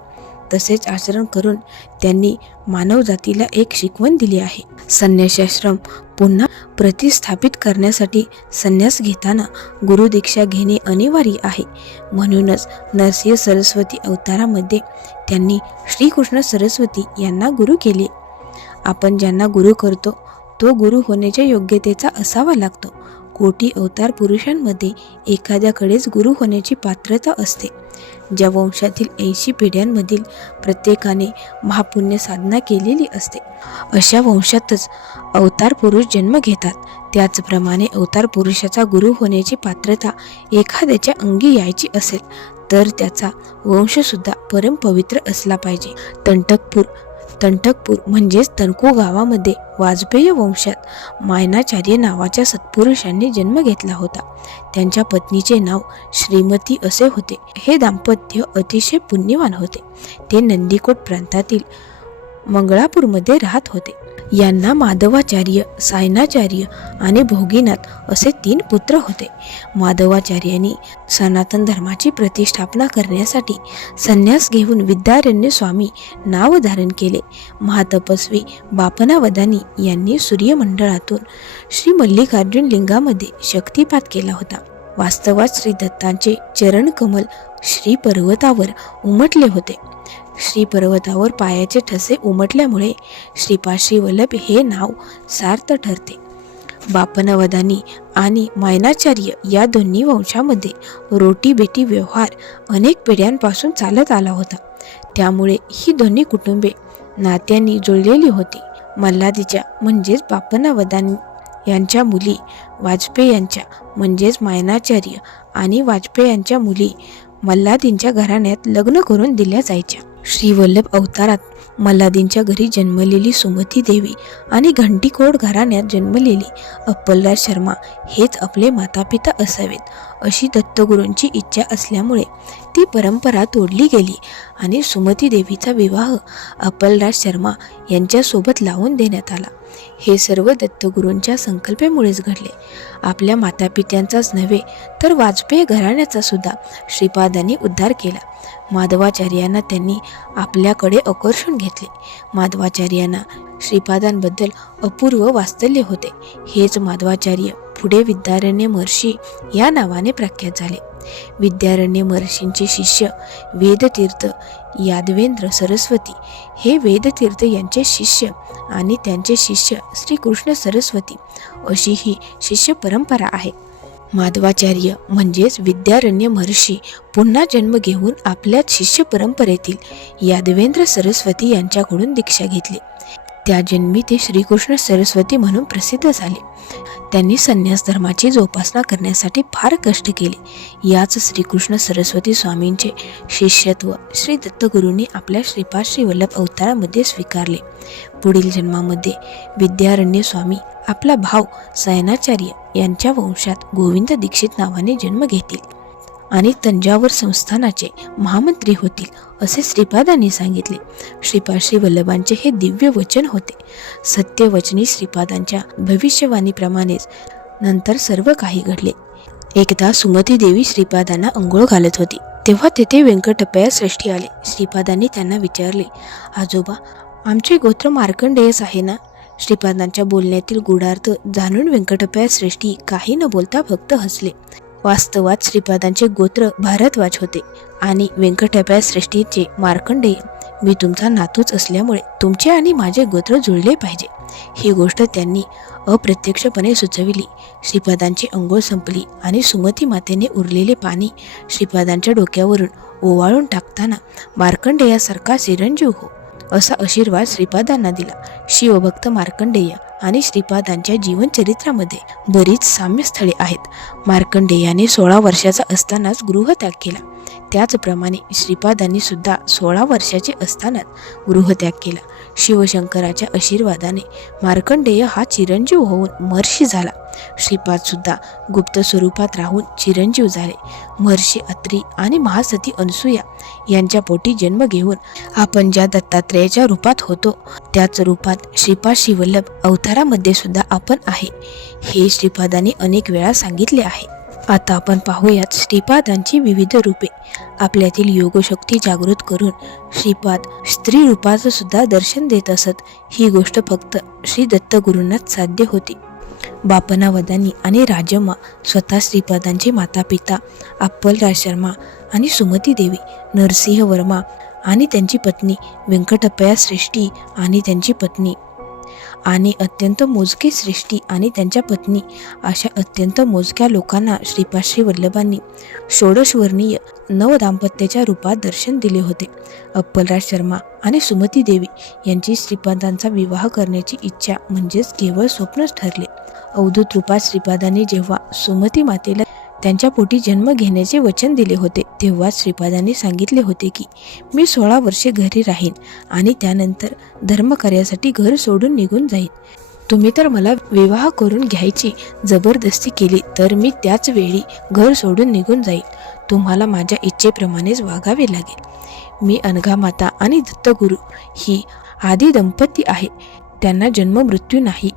तसेच आचरण करून त्यांनी मानव जातीला एक शिकवण दिली आहे. संन्यासाश्रम पुन्हा प्रतिस्थापित करण्यासाठी संन्यास घेताना गुरुदीक्षा घेणे अनिवार्य आहे. म्हणूनच नरसिंह सरस्वती अवतारामध्ये त्यांनी श्रीकृष्ण सरस्वती यांना गुरु केले. आपण ज्यांना गुरु करतो तो गुरु होण्याच्या योग्यतेचा असावा लागतो. कोटी अवतार पुरुषांमध्ये एखाद्याकडेच गुरु होण्याची पात्रता असते. ज्या वंशातील 80 पिढ्यांमधील प्रत्येकाने महापुण्य साधना केलेली असते, अशा वंशातच अवतार पुरुष जन्म घेतात. त्याचप्रमाणे अवतार पुरुषाचा गुरु होण्याची पात्रता एखाद्याच्या अंगी यायची असेल तर त्याचा वंशसुद्धा परमपवित्र असला पाहिजे. तंटकपूर म्हणजेच तणको गावामध्ये वाजपेयी वंशात मायनाचार्य नावाच्या सत्पुरुषांनी जन्म घेतला होता. त्यांच्या पत्नीचे नाव श्रीमती असे होते. हे दाम्पत्य अतिशय पुण्यवान होते. ते नंदीकोट प्रांतातील मंगळापूरमध्ये राहत होते. यांना माधवाचार्य, सायनाचार्य आणि भोगीनाथ असे 3 पुत्र होते. माधवाचार्यांनी सनातन धर्माची प्रतिष्ठापना करण्यासाठी संन्यास घेऊन विद्यारण्य स्वामी नाव धारण केले. महातपस्वी बापनावदानी यांनी सूर्यमंडळातून श्री मल्लिकार्जुन लिंगामध्ये शक्तिपात केला होता. वास्तवात श्री दत्तांचे चरणकमल श्री पर्वतावर उमटले होते. श्री पर्वतावर पायाचे ठसे उमटल्यामुळे श्रीपाद श्रीवल्लभ हे नाव सार्थ ठरते. बापनावदानी आणि मायनाचार्य या दोन्ही वंशामध्ये रोटीबेटी व्यवहार अनेक पिढ्यांपासून चालत आला होता. त्यामुळे ही दोन्ही कुटुंबे नात्यांनी जुळलेली होती. मल्हादीच्या म्हणजेच बापनावदानी यांच्या मुली वाजपेयींच्या म्हणजेच मायनाचार्य आणि वाजपेयींच्या मुली मल्हादींच्या घराण्यात लग्न करून दिल्या जायच्या. श्री वल्लभ अवतारात मल्हादींच्या घरी जन्मलेली सुमती देवी आणि घंटीकोड घराण्यात जन्मलेली अप्पलराज शर्मा हेच आपले मातापिता असावेत अशी दत्तगुरूंची इच्छा असल्यामुळे ती परंपरा तोडली गेली आणि सुमती देवीचा विवाह अप्पलराज शर्मा यांच्यासोबत लावून देण्यात आला. हे सर्व दत्तगुरूंच्या संकल्पेमुळेच घडले. आपल्या मातापित्यांचाच नव्हे तर वाजपेयी घराण्याचा सुद्धा श्रीपादांनी उद्धार केला. माधवाचार्यांना त्यांनी आपल्याकडे आकर्षून घेतले. माधवाचार्यांना श्रीपादांबद्दल अपूर्व वात्सल्य होते. हेच माधवाचार्य पुढे विद्यारण्य महर्षी या नावाने प्रख्यात झाले. विद्यारण्य महर्षींचे शिष्य वेदतीर्थ यादवेंद्र सरस्वती हे वेदतीर्थ यांचे शिष्य आणि त्यांचे शिष्य श्रीकृष्ण सरस्वती अशी ही शिष्य परंपरा आहे. माधवाचार्य म्हणजेच विद्यारण्य महर्षी पुन्हा जन्म घेऊन आपल्याच शिष्य परंपरेतील यादवेंद्र सरस्वती यांच्याकडून दीक्षा घेतली. त्या जन्मी ते श्रीकृष्ण सरस्वती म्हणून प्रसिद्ध झाले. त्यांनी संन्यास धर्माची जोपासना करण्यासाठी फार कष्ट केले. याच श्रीकृष्ण सरस्वती स्वामींचे शिष्यत्व श्री दत्तगुरूंनी आपल्या श्रीपाद श्री वल्लभ अवतारामध्ये स्वीकारले. पुढील जन्मामध्ये विद्यारण्य स्वामी आपला भाव सयनाचार्य यांच्या वंशात गोविंद दीक्षित नावाने जन्म घेतील आणि तंजावर संस्थानाचे महामंत्री होतील असे श्रीपादांनी सांगितले. श्रीपाद श्री वल्लभांचे हे दिव्य वचन होते. सत्यवचनी श्रीपादांच्या भविष्यवाणीप्रमाणेच नंतर सर्व काही घडले. एकदा सुमती देवी श्रीपादांना अंघोळ घालत होती तेव्हा तेथे व्यंकटप्पया श्रेष्ठी आले. श्रीपादांनी त्यांना विचारले, आजोबा, आमचे गोत्र मार्कंडेयच आहे ना? श्रीपादांच्या बोलण्यातील गूढार्थ जाणून व्यंकटप्पया श्रेष्ठी काही न बोलता फक्त हसले. वास्तवात श्रीपादांचे गोत्र भारद्वाज होते आणि व्यंकटप्पया श्रेष्ठीचे मार्कंडेय. मी तुमचा नातूच असल्यामुळे तुमचे आणि माझे गोत्र जुळले पाहिजे ही गोष्ट त्यांनी अप्रत्यक्षपणे सुचविली. श्रीपादांची अंघोळ संपली आणि सुमती मातेने उरलेले पाणी श्रीपादांच्या डोक्यावरून ओवाळून टाकताना मार्कंडेयासारखा चिरंजीव हो असा आशीर्वाद श्रीपादांना दिला. शिवभक्त मार्कंडेय आणि श्रीपादांच्या जीवनचरित्रामध्ये बरीच साम्यस्थळे आहेत. मार्कंडेयाने 16 वर्षाचा असतानाच गृहत्याग केला. त्याचप्रमाणे श्रीपादांनी सुद्धा 16 वर्षाचे असतानाच गृहत्याग केला. शिवशंकराच्या आशीर्वादाने मार्कंडेय हा चिरंजीव होऊन महर्षी झाला. श्रीपाद सुद्धा गुप्त स्वरूपात राहून चिरंजीव झाले. महर्षी अत्री आणि महासती अनसूया यांच्या पोटी जन्म घेऊन आपण ज्या दत्तात्रेयाच्या रूपात होतो त्याच रूपात श्रीपाद श्री वल्लभ अवतारामध्ये सुद्धा आपण आहे हे श्रीपादांनी अनेक वेळा सांगितले आहे. आता आपण पाहूयात श्रीपादांची विविध रूपे. आपल्यातील योगशक्ती जागृत करून श्रीपाद स्त्री रूपाचं सुद्धा दर्शन देत असत. ही गोष्ट फक्त श्री दत्तगुरूंनाच साध्य होती. बापनावदांनी आणि राजम्मा स्वतः श्रीपादांचे मातापिता अप्पलराज शर्मा आणि सुमती देवी, नरसिंह वर्मा आणि त्यांची पत्नी, व्यंकटप्पया श्रेष्ठी आणि त्यांची पत्नी आणि अत्यंत मोजके श्रेष्ठी आणि त्यांच्या पत्नी अशा अत्यंत मोजक्या लोकांना श्रीपाद श्री वल्लभांनी षोडशवर्णीय नवदाम्पत्याच्या रूपात दर्शन दिले होते. अप्पलराज शर्मा आणि सुमती देवी यांची श्रीपादांचा विवाह करण्याची इच्छा म्हणजेच केवळ स्वप्नच ठरले. अवधूत रूपात श्रीपादांनी जेव्हा सुमती मातेला त्यांच्या पोटी जन्म घेण्याचे वचन दिले होते तेव्हा श्रीपादांनी सांगितले होते की मी 16 वर्षे घरी राहीन आणि त्यानंतर धर्मकार्यासाठी घर सोडून निघून जाईन. तुम्ही तर मला विवाह करून घ्यायची जबरदस्ती केली तर मी त्याच वेळी घर सोडून निघून जाईल. तुम्हाला माझ्या इच्छेप्रमाणेच वागावे लागेल. मी अनघामाता आणि दत्तगुरू ही आदी दंपती आहे. त्यांना जन्म मृत्यू नाही.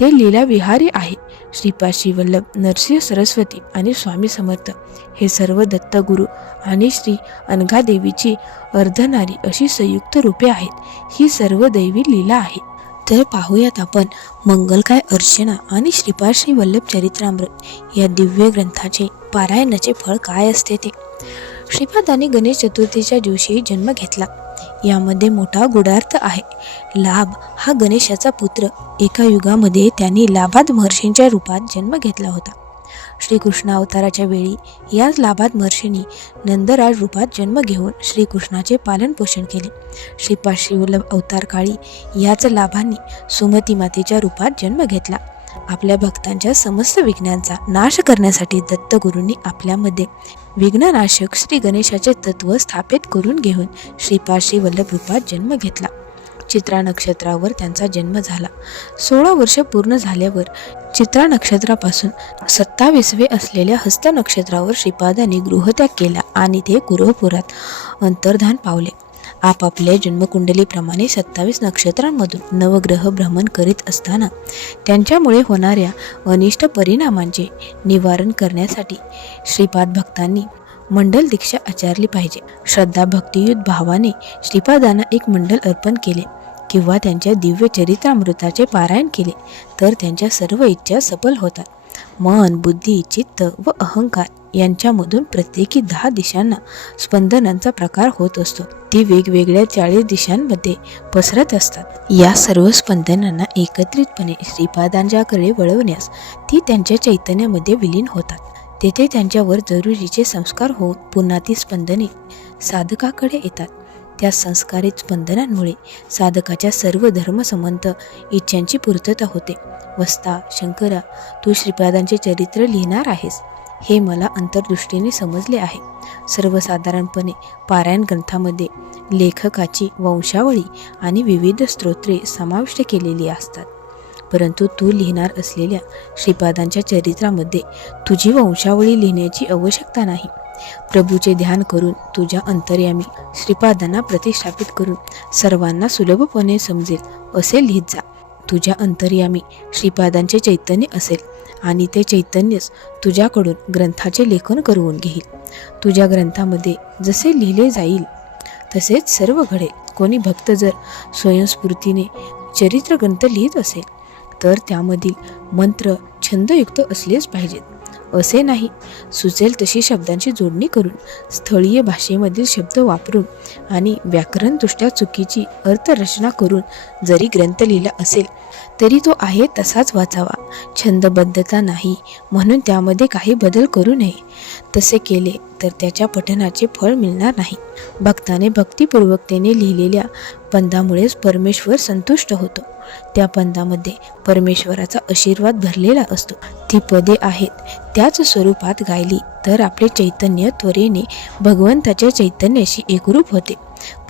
ते लीलाविहारी आहे. श्रीपाद श्री वल्लभ, नरसिंह सरस्वती आणि स्वामी समर्थ हे सर्व दत्तगुरू आणि श्री अनघादेवीची अर्धनारी अशी संयुक्त रूपे आहेत. ही सर्व दैवी लीला आहे. तर पाहूयात आपण मंगलकाय अर्चना आणि श्रीपाद श्री वल्लभ चरित्रामृत या दिव्य ग्रंथाचे पारायणाचे फळ काय असते ते. श्रीपादांनी गणेश चतुर्थीच्या दिवशी जन्म घेतला. यामध्ये मोठा गूढार्थ आहे. लाभ हा गणेशाचा पुत्र. एका युगामध्ये त्यांनी लाभाद महर्षींच्या रूपात जन्म घेतला होता. श्रीकृष्ण अवताराच्या वेळी याच लाभाद महर्षींनी नंदराज रूपात जन्म घेऊन श्रीकृष्णाचे पालन पोषण केले. श्रीपाद श्री वल्लभ अवतार काळी याच लाभांनी सुमती मातेच्या रूपात जन्म घेतला आपल्या भक्तांच्या समस्त विघ्नांचा नाश करण्यासाठी दत्तगुरूंनी आपल्यामध्ये विघ्ननाशक श्री गणेशाचे तत्व स्थापित करून घेऊन श्रीपाद श्री वल्लभ रूपात जन्म घेतला. चित्रा नक्षत्रावर त्यांचा जन्म झाला. 16 वर्ष पूर्ण झाल्यावर चित्रा नक्षत्रापासून 27वे असलेल्या हस्त नक्षत्रावर श्रीपादांनी गृहत्याग केला आणि ते कुरवपुरात अंतर्धान पावले. आपापल्या जन्मकुंडलीप्रमाणे 27 नक्षत्रांमधून नवग्रह भ्रमण करीत असताना त्यांच्यामुळे होणाऱ्या अनिष्ट परिणामांचे निवारण करण्यासाठी श्रीपाद भक्तांनी मंडल दीक्षा आचरली पाहिजे. श्रद्धा भक्तियुत भावाने श्रीपादांना एक मंडल अर्पण केले किंवा त्यांच्या दिव्य चरित्रामृताचे पारायण केले तर त्यांच्या सर्व इच्छा सफल होतात. मन, बुद्धी, चित्त व अहंकार यांच्यामधून प्रत्येकी 10 दिशांना स्पंदनांचा प्रकार होत असतो. ती वेगवेगळ्या 40 दिशांमध्ये पसरत असतात. या सर्व स्पंदनांना एकत्रितपणे श्रीपादांच्याकडे वळवण्यास ती त्यांच्या चैतन्यामध्ये विलीन होतात. तेथे त्यांच्यावर जरुरीचे संस्कार होऊन पुन्हा ती स्पंदने साधकाकडे येतात. त्या संस्कारित स्पंदनांमुळे साधकाच्या सर्व धर्मसंबंध इच्छांची पूर्तता होते. वस्ता, शंकरा, तू श्रीपादांचे चरित्र लिहिणार आहेस हे मला अंतर्दृष्टीने समजले आहे. सर्वसाधारणपणे पारायण ग्रंथामध्ये लेखकाची वंशावळी आणि विविध स्तोत्रे समाविष्ट केलेली असतात, परंतु तू लिहिणार असलेल्या श्रीपादांच्या चरित्रामध्ये तुझी वंशावळी लिहिण्याची आवश्यकता नाही. प्रभूचे ध्यान करून तुझ्या अंतर्यामी श्रीपादांना प्रतिष्ठापित करून सर्वांना सुलभपणे समजेल असे लिहित जा. तुझ्या अंतर्यामी श्रीपादांचे चैतन्य असेल आणि ते चैतन्यच तुझ्याकडून ग्रंथाचे लेखन करून घेईल. तुझ्या ग्रंथामध्ये जसे लिहिले जाईल तसेच सर्व घडेल. कोणी भक्त जर स्वयंस्फूर्तीने चरित्र ग्रंथ लिहित असेल तर त्यामधील मंत्र छंदयुक्त असलेच पाहिजेत असे नाही. सुचेल तशी शब्दांची जोडणी करून स्थळीय भाषेमधील शब्द वापरून आणि व्याकरणदृष्ट्या चुकीची अर्थरचना करून जरी ग्रंथ लिहिला असेल तरी तो आहे तसाच वाचावा. छंदबद्धता नाही म्हणून त्यामध्ये काही बदल करू नये. तसे केले तर त्याच्या पठणाचे फळ मिळणार नाही. भक्ताने भक्तिपूर्वकतेने लिहिलेल्या पंदामुळेच परमेश्वर संतुष्ट होतो. त्या पंदामध्ये परमेश्वराचा आशीर्वाद भरलेला असतो. ती पदे आहेत त्याच स्वरूपात गायली तर आपले चैतन्य त्वरेने भगवंताच्या चैतन्याशी एकरूप होते.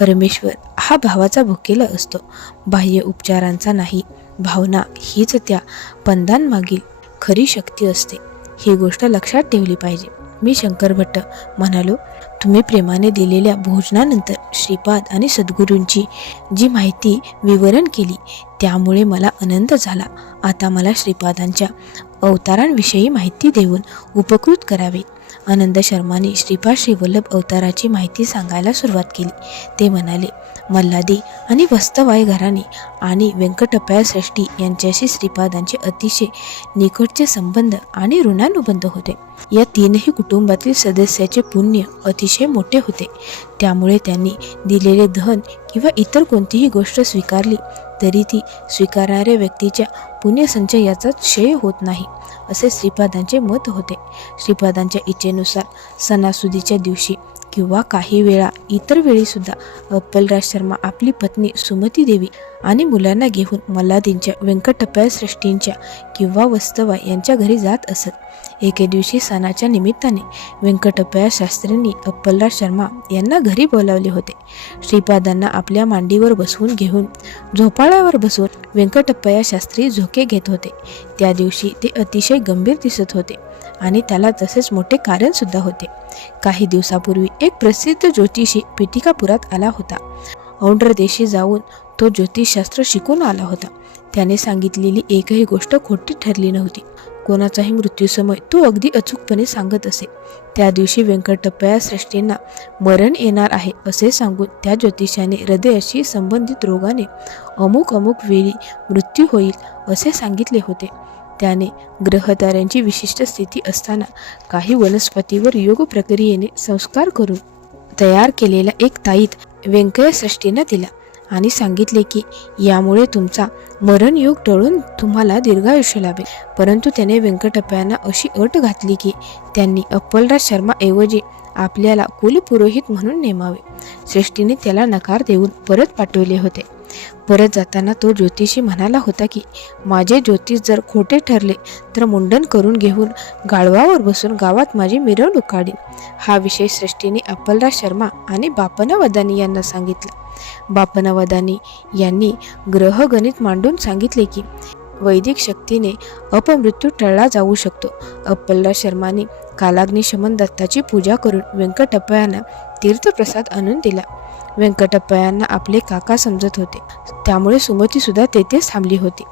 परमेश्वर हा भावाचा भुकेला असतो, बाह्य उपचारांचा नाही. भावना हीच त्या पंदांमागील खरी शक्ती असते. ही गोष्ट लक्षात ठेवली पाहिजे. मी शंकर भट्ट म्हणालो, तुम्ही प्रेमाने दिलेल्या भोजनानंतर श्रीपाद आणि सद्गुरूंची जी माहिती विवरण केली त्यामुळे मला आनंद झाला. आता मला श्रीपादांच्या अवतारांविषयी माहिती देऊन उपकृत करावे. आनंद शर्माने श्रीपाद श्री वल्लभ अवताराची माहिती सांगायला सुरुवात केली. ते म्हणाले, मल्हादी आणि वस्तवाय घराणे आणि व्यंकटप्पा श्रेष्ठी यांच्याशी श्रीपादांचे अतिशय निकटचे संबंध आणि ऋणानुबंध होते. या तीनही कुटुंबातील सदस्याचे पुण्य अतिशय मोठे होते. त्यामुळे त्यांनी दिलेले धन किंवा इतर कोणतीही गोष्ट स्वीकारली तरी ती स्वीकारणाऱ्या व्यक्तीच्या पुण्यसंचयाचा क्षय होत नाही असे श्रीपादांचे मत होते. श्रीपादांच्या इच्छेनुसार सणासुदीच्या दिवशी किंवा काही वेळा इतर वेळीसुद्धा अप्पलराज शर्मा आपली पत्नी सुमती देवी आणि मुलांना घेऊन मल्हादींच्या व्यंकटप्पा श्रेष्ठींच्या किंवा वस्तवा यांच्या घरी जात असत. एके दिवशी सणाच्या निमित्ताने व्यंकटप्पा शास्त्रींनी अप्पलराज शर्मा यांना घरी बोलावले होते. श्रीपादांना आपल्या मांडीवर बसवून घेऊन झोपाळ्यावर बसवून व्यंकटप्पा शास्त्री झोके घेत होते. त्या दिवशी ते अतिशय गंभीर दिसत होते आणि त्याला तसेच मोठे कारण सुद्धा होते. काही दिवसापूर्वी एक प्रसिद्ध ज्योतिषी पिटिकापुरात आला होता. औंढ्र देशी जाऊन तो ज्योतिषशास्त्र शिकून आला होता. त्याने सांगितलेली एकही गोष्ट खोटी ठरली नव्हती. कोणाचाही मृत्यूसमय तो अगदी अचूकपणे सांगत असे. त्या दिवशी व्यंकटप्पा श्रेष्ठींना मरण येणार आहे असे सांगून त्या ज्योतिषाने हृदयाशी संबंधित रोगाने अमुक वेळी मृत्यू होईल असे सांगितले होते. त्याने ग्रहताऱ्यांची विशिष्ट स्थिती असताना काही वनस्पतीवर योग प्रक्रियेने संस्कार करून तयार केलेला एक ताईत व्यंकय्या श्रेष्ठींना दिला आणि सांगितले की यामुळे तुमचा मरण योग टळून तुम्हाला दीर्घायुष्य लाभेल. परंतु त्याने व्यंकटप्पांना अशी अट घातली की त्यांनी अप्पलराज शर्मा ऐवजी आपल्याला कुलपुरोहित म्हणून नेमावे. श्रेष्ठीने त्याला नकार देऊन परत पाठवले होते. परत जाताना तो ज्योतिषी म्हणाला होता की माझे ज्योतिष जर खोटे ठरले तर मुंडन करून घेऊन गाढवावर बसून गावात माझी मिरवणूक काढीन. हा विषय सृष्टीने अप्पलराज शर्मा आणि बापना वदानी यांना सांगितला. बापना वदानी यांनी ग्रहगणित मांडून सांगितले की वैदिक शक्तीने अपमृत्यू टळला जाऊ शकतो. अप्पलराज शर्माने कालाग्निशमन दत्ताची पूजा करून व्यंकटप्पयांना तीर्थप्रसाद आणून दिला. व्यंकटप्पयांना आपले काका समजत होते, त्यामुळे सुमती सुद्धा तेथेच थांबली होती.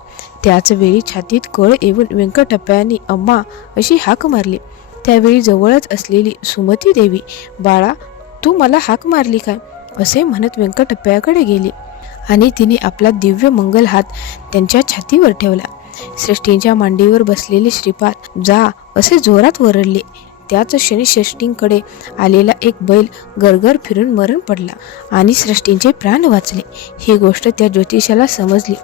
त्याच वेळी छातीत कळ येऊन व्यंकटप्पयांनी अम्मा अशी हाक मारली. त्यावेळी जवळच असलेली सुमती देवी, बाळा तू मला हाक मारली काय असे म्हणत व्यंकटप्पयाकडे गेली आणि तिने आपला दिव्य मंगल हात त्यांच्या छातीवर ठेवला. सृष्टींच्या मांडीवर बसलेले श्रीपाद जा असे जोरात वरडले. त्याच क्षणी सृष्टींकडे आलेला एक बैल गरगर फिरून मरण पडला आणि सृष्टींचे प्राण वाचले. ही गोष्ट त्या ज्योतिषाला समजली.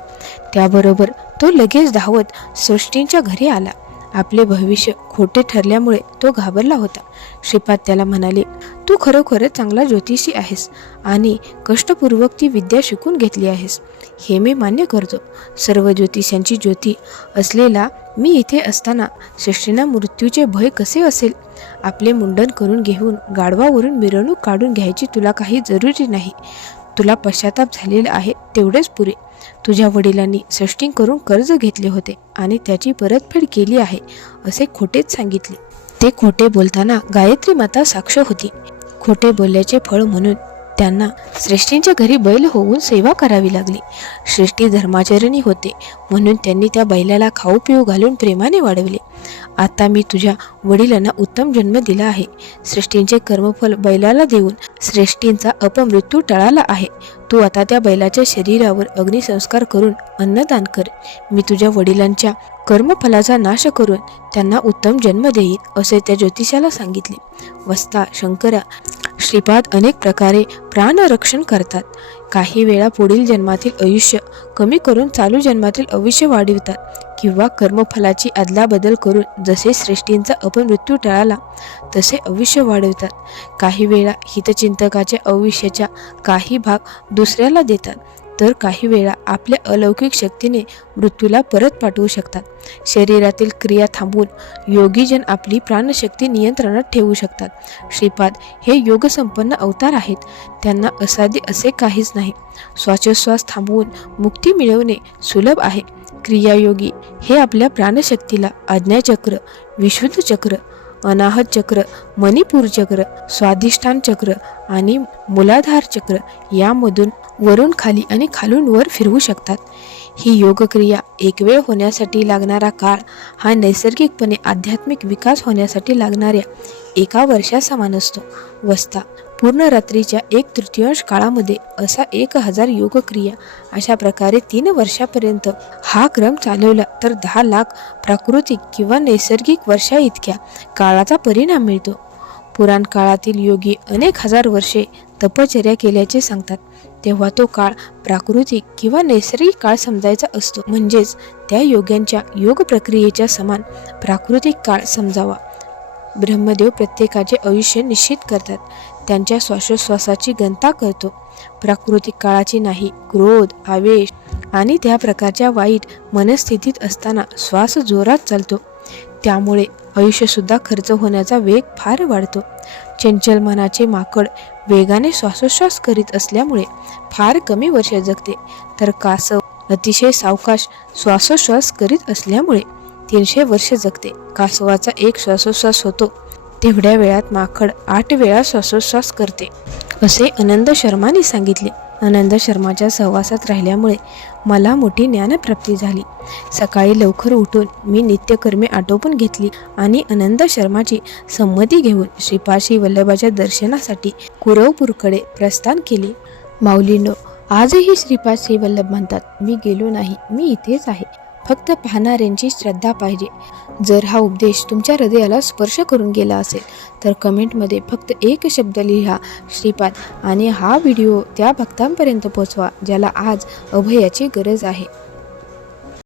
त्याबरोबर तो लगेच धावत सृष्टींच्या घरी आला. आपले भविष्य खोटे ठरल्यामुळे तो घाबरला होता. श्रीपाद त्याला म्हणाले, तू खरोखरच चांगला ज्योतिषी आहेस आणि कष्टपूर्वक ती विद्या शिकून घेतली आहेस, हे मी मान्य करतो. सर्व ज्योतिषांची ज्योती असलेला मी इथे असताना सृष्टींना मृत्यूचे भय कसे असेल? आपले मुंडन करून घेऊन गाढवावरून मिरवणूक काढून घ्यायची तुला काही जरुरी नाही. तुला पश्चाताप झालेला आहे तेवढेच पुरे. तुझ्या वडिलांनी सृष्टींकडून कर्ज घेतले होते आणि त्याची परतफेड केली आहे असे खोटेच सांगितले. ते खोटे बोलताना गायत्री माता साक्ष होती. खोटे बोलल्याचे फळ म्हणून त्यांना सृष्टींच्या घरी बैल होऊन सेवा करावी लागली. सृष्टी धर्माचरणी होते म्हणून त्यांनी त्या बैलाला खाऊ पिऊ घालून प्रेमाने वाढवले. आता मी तुझ्या वडिलांना उत्तम जन्म दिला आहे. सृष्टींचे कर्मफल बैलाला देऊन सृष्टींचा अपमृत्यू टळाला आहे. तू आता त्या बैलाच्या शरीरावर अग्निसंस्कार करून अन्नदान कर. मी तुझ्या वडिलांच्या कर्मफलाचा नाश करून त्यांना उत्तम जन्म देईन असे त्या ज्योतिषाला सांगितले. वस्ता शंकरा, श्रीपाद अनेक प्रकारे प्राणरक्षण करतात. काही वेळा पुढील जन्मातील आयुष्य कमी करून चालू जन्मातील आयुष्य वाढवितात किंवा कर्मफलाची अदलाबदल करून जसे सृष्टींचा अपमृत्यू टळाला तसे आयुष्य वाढवतात. काही वेळा हितचिंतकाच्या आयुष्याचा काही भाग दुसऱ्याला देतात, तर काही वेळा आपल्या अलौकिक शक्तीने मृत्यूला परत पाठवू शकतात. शरीरातील क्रिया थांबवून योगीजन आपली प्राणशक्ती नियंत्रणात ठेवू शकतात. श्रीपाद हे योगसंपन्न अवतार आहेत. त्यांना असाध्य असे काहीच नाही. श्वासोच्छ्वास थांबवून मुक्ती मिळवणे सुलभ आहे. क्रियायोगी हे आपल्या प्राणशक्तीला आज्ञाचक्र, विशुद्ध चक्र, अनाहत चक्र, मणिपूर चक्र, स्वाधिष्ठान चक्र आणि मूलाधार चक्र यामधून वरून खाली आणि खालून वर फिरवू शकतात. ही योगक्रिया एक वेळ होण्यासाठी लागणारा काळ हा नैसर्गिकपणे आध्यात्मिक विकास होण्यासाठी लागणाऱ्या 1 वर्षासमान असतो. वस्ता पूर्ण रात्रीच्या 1/3 काळामध्ये असा 1000 योगक्रिया अशा प्रकारे 3 वर्षापर्यंत हा क्रम चालवला तर 10 लाख प्राकृतिक किंवा नैसर्गिक वर्षा इतक्या काळाचा परिणाम मिळतो. पुराण काळातील योगी अनेक हजार वर्षे तपश्चर्या केल्याचे सांगतात, तेव्हा तो काळ प्राकृतिक किंवा नैसर्गिक काळ समजायचा असतो. म्हणजेच त्या योग्यांच्या योग प्रक्रियेच्या समान प्राकृतिक काळ समजावा. ब्रह्मदेव प्रत्येकाचे आयुष्य निश्चित करतात. त्यांच्या श्वासोच्छ्वासाची गणना करतो. प्राकृतिक काळाची नाही. क्रोध, आवेश आणि त्या प्रकारच्या वाईट मनस्थितीत असताना श्वास जोरात चालतो. त्यामुळे आयुष्यसुद्धा खर्च होण्याचा वेग फार वाढतो. चंचल मनाचे माकड वेगाने श्वासोच्छ्वास करीत असल्यामुळे फार कमी वर्षे जगते, तर कासव अतिशय सावकाश श्वासोच्छ्वास करीत असल्यामुळे 300 वर्ष जगते. कासवाचा एक श्वासोच्छ्वास होतो तेवढ्या वेळात माकड 8 वेळा श्वासोच्छ्वास करते असे आनंद शर्माने सांगितले. आनंद शर्माच्या सहवासात राहिल्यामुळे मला मोठी ज्ञानप्राप्ती झाली. सकाळी लवकर उठून मी नित्यकर्मे आटोपून घेतली आणि आनंद शर्माची संमती घेऊन श्रीपाद वल्लभाच्या दर्शनासाठी कुरवपूरकडे प्रस्थान केले. माऊलींनो, आजही श्रीपाद वल्लभ म्हणतात, मी गेलो नाही, मी इथेच आहे. फक्त पाहणाऱ्यांची श्रद्धा पाहिजे. जर हा उपदेश तुमच्या हृदयाला स्पर्श करून गेला असेल तर कमेंटमध्ये फक्त एक शब्द लिहा श्रीपाद आणि हा व्हिडिओ त्या भक्तांपर्यंत पोहोचवा ज्याला आज अभयाची गरज आहे.